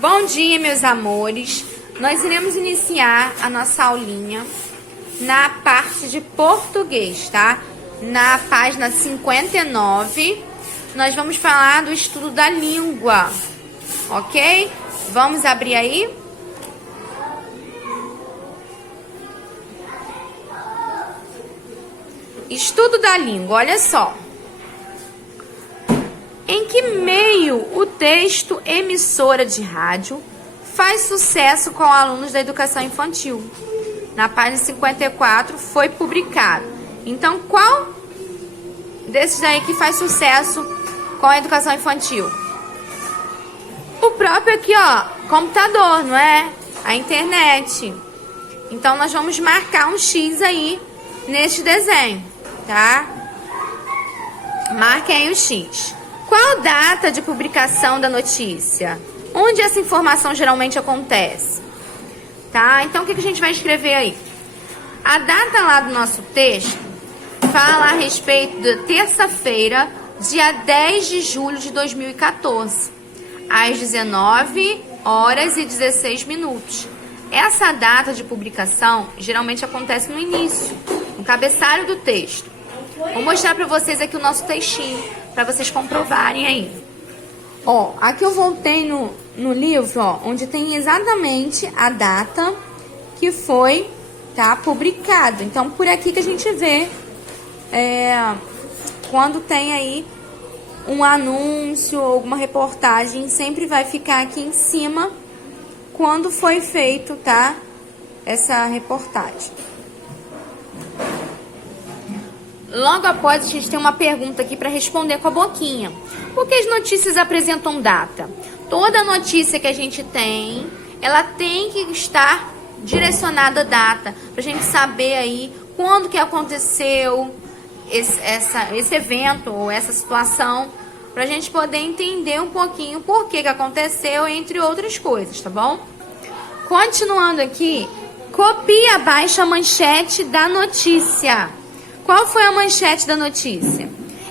Bom dia, meus amores. Nós iremos iniciar a nossa aulinha na parte de português, tá? Na página 59, nós vamos falar do estudo da língua, ok? Vamos abrir aí? Estudo da língua, olha só. Em que meio o texto emissora de rádio faz sucesso com alunos da educação infantil? Na página 54 foi publicado. Então, qual desses daí que faz sucesso com a educação infantil? O próprio aqui, ó, computador, não é? A internet. Então, nós vamos marcar um X aí neste desenho, tá? Marquem aí o X. Qual data de publicação da notícia? Onde essa informação geralmente acontece? Tá? Então, o que a gente vai escrever aí? A data lá do nosso texto fala a respeito da terça-feira, dia 10 de julho de 2014, às 19 horas e 16 minutos. Essa data de publicação geralmente acontece no início, no cabeçalho do texto. Vou mostrar para vocês aqui o nosso textinho, para vocês comprovarem aí. Ó, aqui eu voltei no livro, ó, onde tem exatamente a data que foi, tá, publicado. Então, por aqui que a gente vê quando tem aí um anúncio ou alguma reportagem, sempre vai ficar aqui em cima quando foi feito, tá, essa reportagem. Logo após, a gente tem uma pergunta aqui para responder com a boquinha. Por que as notícias apresentam data? Toda notícia que a gente tem, ela tem que estar direcionada à data, para a gente saber aí quando que aconteceu esse evento ou essa situação, para a gente poder entender um pouquinho por que aconteceu, entre outras coisas, tá bom? Continuando aqui, copie abaixo a manchete da notícia. Qual foi a manchete da notícia?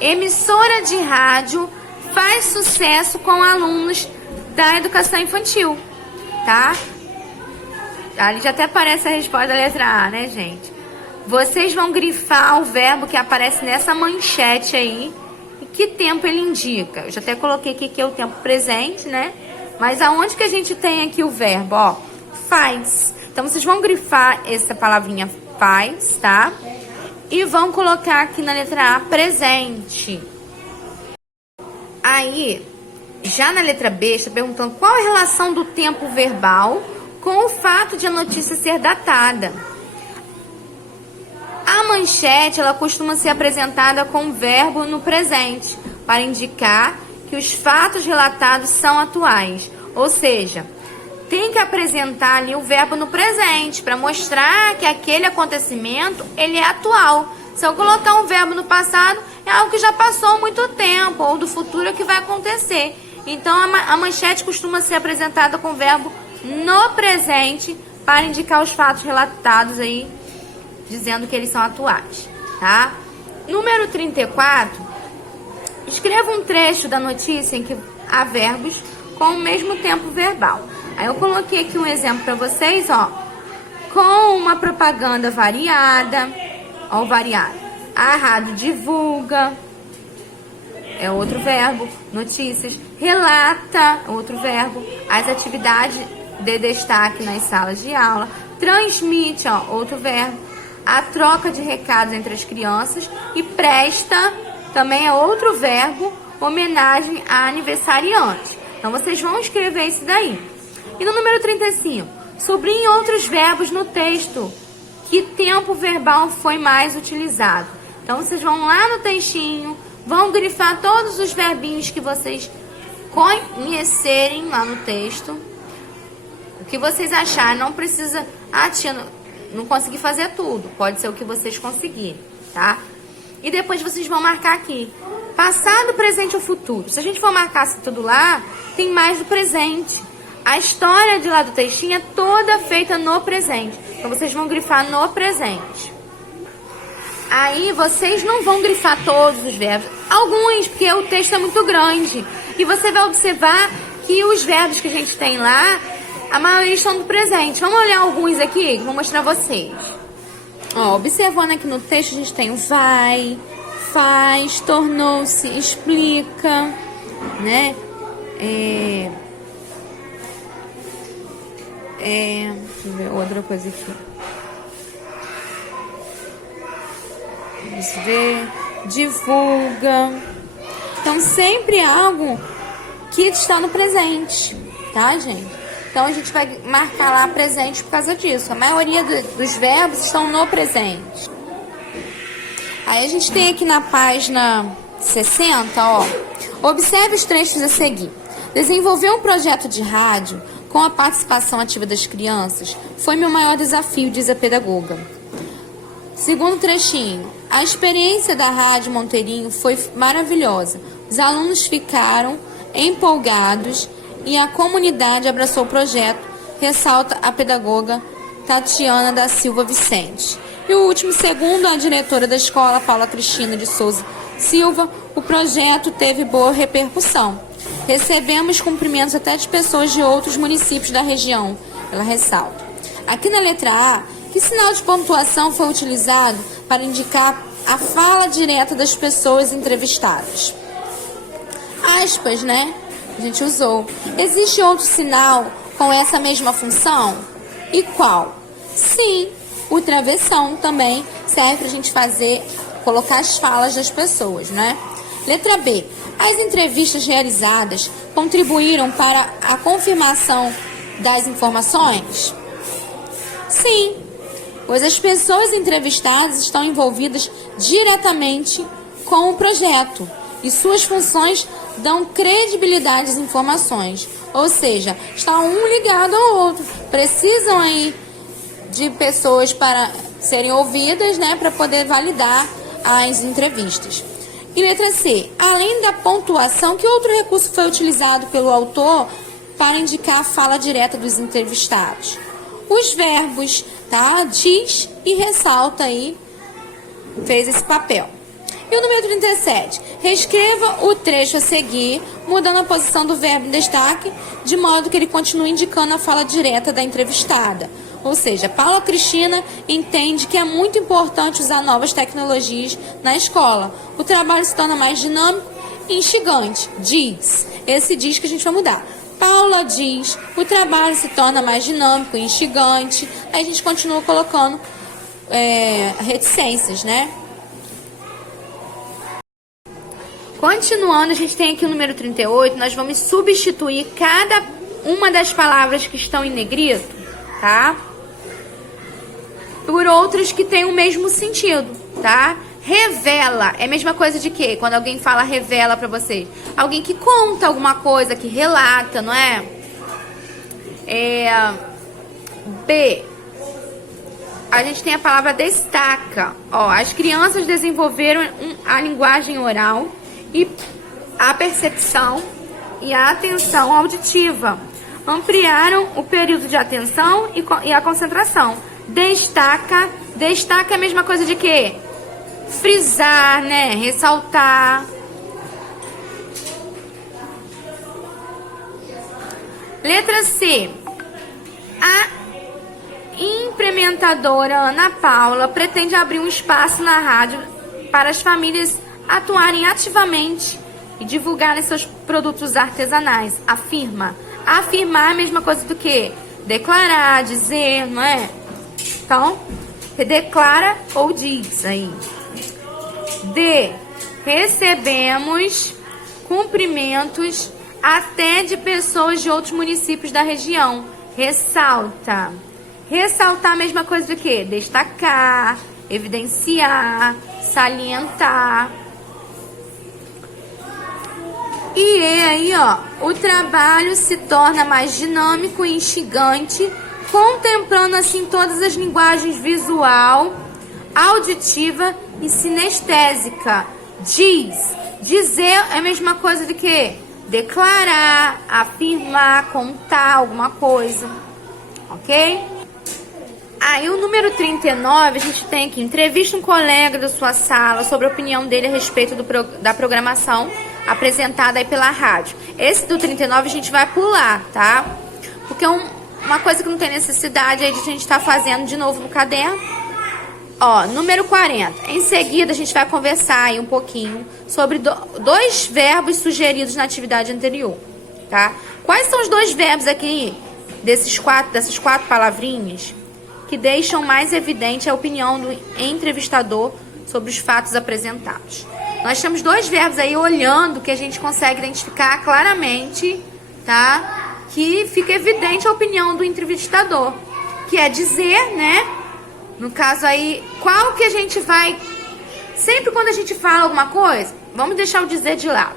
Emissora de rádio faz sucesso com alunos da educação infantil, tá? Ali já até aparece a resposta da letra A, né, gente? Vocês vão grifar o verbo que aparece nessa manchete aí e que tempo ele indica. Eu já até coloquei aqui que é o tempo presente, né? Mas aonde que a gente tem aqui o verbo? Ó, faz. Então, vocês vão grifar essa palavrinha faz, tá? E vão colocar aqui na letra A, presente. Aí, já na letra B, está perguntando qual a relação do tempo verbal com o fato de a notícia ser datada. A manchete, ela costuma ser apresentada com o verbo no presente, para indicar que os fatos relatados são atuais. Ou seja, tem que apresentar ali o verbo no presente, para mostrar que aquele acontecimento, ele é atual. Se eu colocar um verbo no passado, é algo que já passou há muito tempo, ou do futuro que vai acontecer. Então, a manchete costuma ser apresentada com o verbo no presente, para indicar os fatos relatados aí, dizendo que eles são atuais, tá? Número 34, escreva um trecho da notícia em que há verbos com o mesmo tempo verbal. Aí eu coloquei aqui um exemplo para vocês, ó. Com uma propaganda variada, ó, variado. A rádio divulga, é outro verbo. Notícias, relata, outro verbo. As atividades de destaque nas salas de aula. Transmite, ó, outro verbo. A troca de recados entre as crianças. E presta, também é outro verbo, homenagem a aniversariante. Então, vocês vão escrever isso daí. E no número 35, sublinhe outros verbos no texto. Que tempo verbal foi mais utilizado? Então, vocês vão lá no textinho, vão grifar todos os verbinhos que vocês conhecerem lá no texto. O que vocês acharem, não precisa... tia, não consegui fazer tudo. Pode ser o que vocês conseguirem, tá? E depois vocês vão marcar aqui. Passado, presente ou futuro. Se a gente for marcar isso tudo lá, tem mais do presente. A história de lá do textinho é toda feita no presente. Então, vocês vão grifar no presente. Aí, vocês não vão grifar todos os verbos. Alguns, porque o texto é muito grande. E você vai observar que que os verbos que a gente tem lá, a maioria estão no presente. Vamos olhar alguns aqui que vou mostrar a vocês. Ó, observando aqui no texto, a gente tem o vai, faz, tornou-se, explica, né? Deixa eu ver outra coisa aqui. Vamos ver. Divulga. Então, sempre algo que está no presente, tá, gente? Então, a gente vai marcar lá presente por causa disso. A maioria dos verbos estão no presente. Aí, a gente tem aqui na página 60, ó. Observe os trechos a seguir. Desenvolver um projeto de rádio com a participação ativa das crianças foi meu maior desafio, diz a pedagoga. Segundo trechinho. A experiência da Rádio Monteirinho foi maravilhosa. Os alunos ficaram empolgados e a comunidade abraçou o projeto, ressalta a pedagoga Tatiana da Silva Vicente. E o último, segundo a diretora da escola, Paula Cristina de Souza Silva, o projeto teve boa repercussão. Recebemos cumprimentos até de pessoas de outros municípios da região, ela ressalta. Aqui na letra A, que sinal de pontuação foi utilizado para indicar a fala direta das pessoas entrevistadas? Aspas, né? A gente usou. Existe outro sinal com essa mesma função? E qual? Sim, o travessão também serve para a gente colocar as falas das pessoas, né? Letra B. As entrevistas realizadas contribuíram para a confirmação das informações? Sim, pois as pessoas entrevistadas estão envolvidas diretamente com o projeto e suas funções dão credibilidade às informações, ou seja, está um ligado ao outro. Precisam aí de pessoas para serem ouvidas, né, para poder validar as entrevistas. E letra C, além da pontuação, que outro recurso foi utilizado pelo autor para indicar a fala direta dos entrevistados? Os verbos, tá? Diz e ressalta aí, fez esse papel. E o número 37, reescreva o trecho a seguir, mudando a posição do verbo em destaque, de modo que ele continue indicando a fala direta da entrevistada. Ou seja, Paula Cristina entende que é muito importante usar novas tecnologias na escola. O trabalho se torna mais dinâmico e instigante. Diz. Esse diz que a gente vai mudar. Paula diz, o trabalho se torna mais dinâmico e instigante. Aí a gente continua colocando reticências, né? Continuando, a gente tem aqui o número 38. Nós vamos substituir cada uma das palavras que estão em negrito, tá? Por outras que têm o mesmo sentido, tá? Revela é a mesma coisa de quê? Quando alguém fala revela pra vocês. Alguém que conta alguma coisa, que relata, não é? B. A gente tem a palavra destaca. Ó, as crianças desenvolveram a linguagem oral e a percepção e a atenção auditiva. Ampliaram o período de atenção e a concentração. Destaca é a mesma coisa de quê? Frisar, né? Ressaltar. Letra C. A implementadora Ana Paula pretende abrir um espaço na rádio para as famílias atuarem ativamente e divulgarem seus produtos artesanais. Afirma. Afirmar é a mesma coisa do que? Declarar, dizer, não é? Então, declara ou diz aí. D. Recebemos cumprimentos até de pessoas de outros municípios da região. Ressalta. Ressaltar a mesma coisa do que? Destacar, evidenciar, salientar. E aí, ó, o trabalho se torna mais dinâmico e instigante, contemplando assim todas as linguagens visual, auditiva e sinestésica. Diz. Dizer é a mesma coisa do que? Declarar, afirmar, contar alguma coisa. Ok? Aí o número 39, a gente tem aqui, entrevista um colega da sua sala sobre a opinião dele a respeito da programação apresentada aí pela rádio. Esse do 39 a gente vai pular, tá? Porque é uma coisa que não tem necessidade aí de a gente estar fazendo de novo no caderno. Ó, número 40. Em seguida, a gente vai conversar aí um pouquinho sobre dois verbos sugeridos na atividade anterior, tá? Quais são os dois verbos aqui dessas quatro palavrinhas que deixam mais evidente a opinião do entrevistador sobre os fatos apresentados? Nós temos dois verbos aí olhando que a gente consegue identificar claramente, tá? Que fica evidente a opinião do entrevistador, que é dizer, né? No caso aí, qual que a gente vai... Sempre quando a gente fala alguma coisa, vamos deixar o dizer de lado.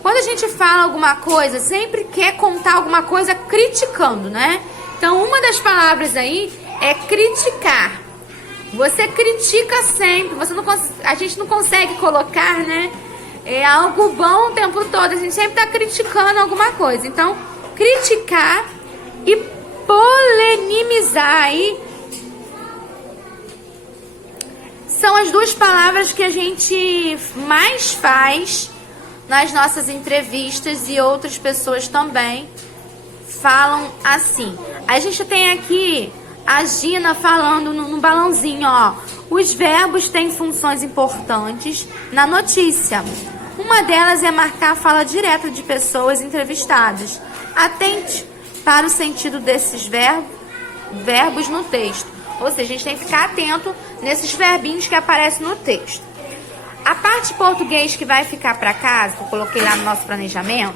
Quando a gente fala alguma coisa, sempre quer contar alguma coisa criticando, né? Então, uma das palavras aí é criticar. Você critica sempre, a gente não consegue colocar, né? Algo bom o tempo todo, a gente sempre está criticando alguma coisa. Então, criticar e polemizar aí são as duas palavras que a gente mais faz nas nossas entrevistas e outras pessoas também falam assim. A gente tem aqui a Gina falando no balãozinho, ó. Os verbos têm funções importantes na notícia. Uma delas é marcar a fala direta de pessoas entrevistadas. Atente para o sentido desses verbos no texto. Ou seja, a gente tem que ficar atento nesses verbinhos que aparecem no texto. A parte português que vai ficar para casa, que eu coloquei lá no nosso planejamento,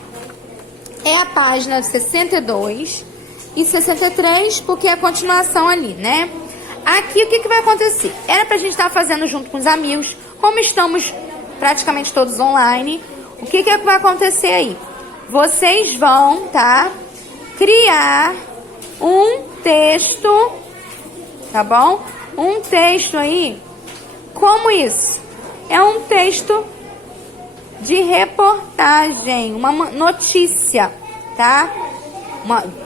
é a página 62 e 63, porque é a continuação ali, né? Aqui, o que vai acontecer? Era pra gente estar fazendo junto com os amigos, como estamos praticamente todos online, o que vai acontecer aí? Vocês vão, tá? Criar um texto, tá bom? Um texto aí, como isso? É um texto de reportagem, uma notícia, tá?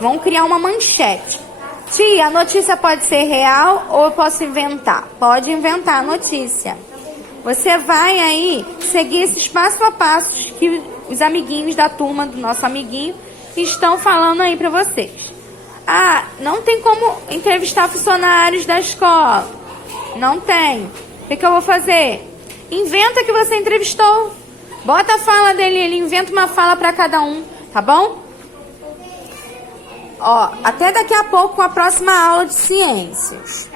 Vamos criar uma manchete. Tia, a notícia pode ser real ou eu posso inventar? Pode inventar a notícia. Você vai aí seguir esses passo a passo que os amiguinhos da turma, do nosso amiguinho, estão falando aí pra vocês. Ah, não tem como entrevistar funcionários da escola. Não tem. O que eu vou fazer? Inventa que você entrevistou. Bota a fala dele, ele inventa uma fala pra cada um, tá bom? Ó, até daqui a pouco com a próxima aula de ciências.